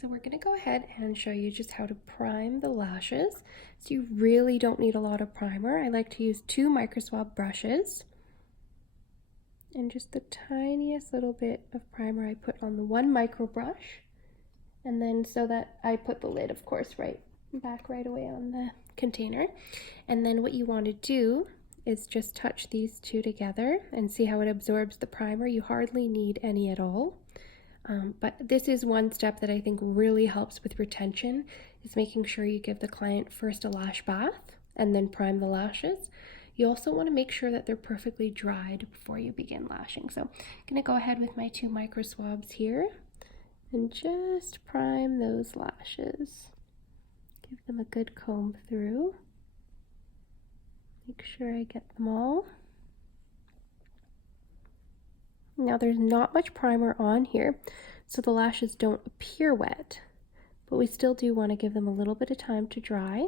So we're going to go ahead and show you just how to prime the lashes. So you really don't need a lot of primer. I like to use 2 Microswab brushes. And just the tiniest little bit of primer I put on the 1 micro brush. And then so that I put the lid, of course, right away on the container. And then what you want to do is just touch these 2 together and see how it absorbs the primer. You hardly need any at all. But this is one step that I think really helps with retention, is making sure you give the client first a lash bath and then prime the lashes. You also want to make sure that they're perfectly dried before you begin lashing. So I'm going to go ahead with my 2 Microswabs here and just prime those lashes. Give them a good comb through. Make sure I get them all. Now there's not much primer on here, so the lashes don't appear wet, but we still do want to give them a little bit of time to dry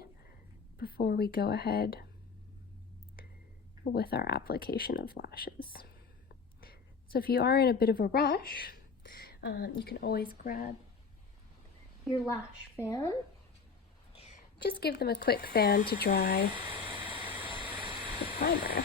before we go ahead with our application of lashes. So if you are in a bit of a rush, you can always grab your lash fan. Just give them a quick fan to dry the primer.